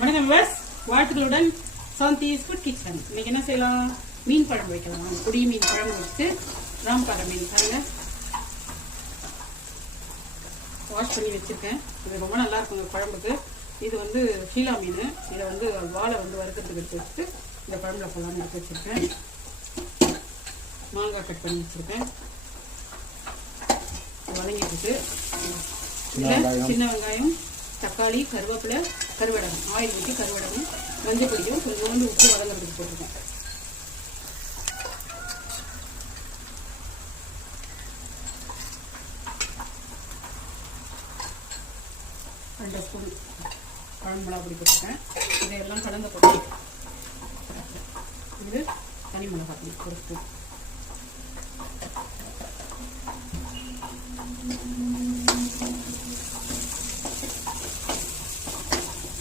வணக்கம் விவர்ஸ், வாழ்த்துக்களுடன் Shanthi's food kitchen. இன்னைக்கு என்ன செய்யலாம்? மீன் குழம்பு வைக்கலாம். பொடி மீன் குழம்பு வச்சு ராம்கார மீன் பாருங்க வாஷ் பண்ணி வச்சிருக்கேன். இது ரொம்ப நல்லா இருக்குங்க குழம்புக்கு. இது வந்து ஷீலா மீன். இதை வந்து வாழை வந்து வறுக்கிறதுக்கு எடுத்து வச்சுட்டு இந்த குழம்புல போகலான்னு எடுத்து வச்சிருக்கேன். மாங்காய் கட் பண்ணி வச்சிருக்கேன். வதங்கிட்டு சின்ன வெங்காயம், தக்காளி, கருவேப்பிலை, கருவடகம், ஆயில் ஊற்றி கருவடகம், மஞ்சள் பொடியும் கொஞ்சோண்டு உப்பு வதங்கிறதுக்கு போட்டிருக்கோம். ரெண்டு ஸ்பூன் குழம்பு மிளகா பொடி போட்டிருக்கேன். இதையெல்லாம் கலந்து போட்டு இது தனி மிளகா பொடி ஒரு ஸ்பூன்.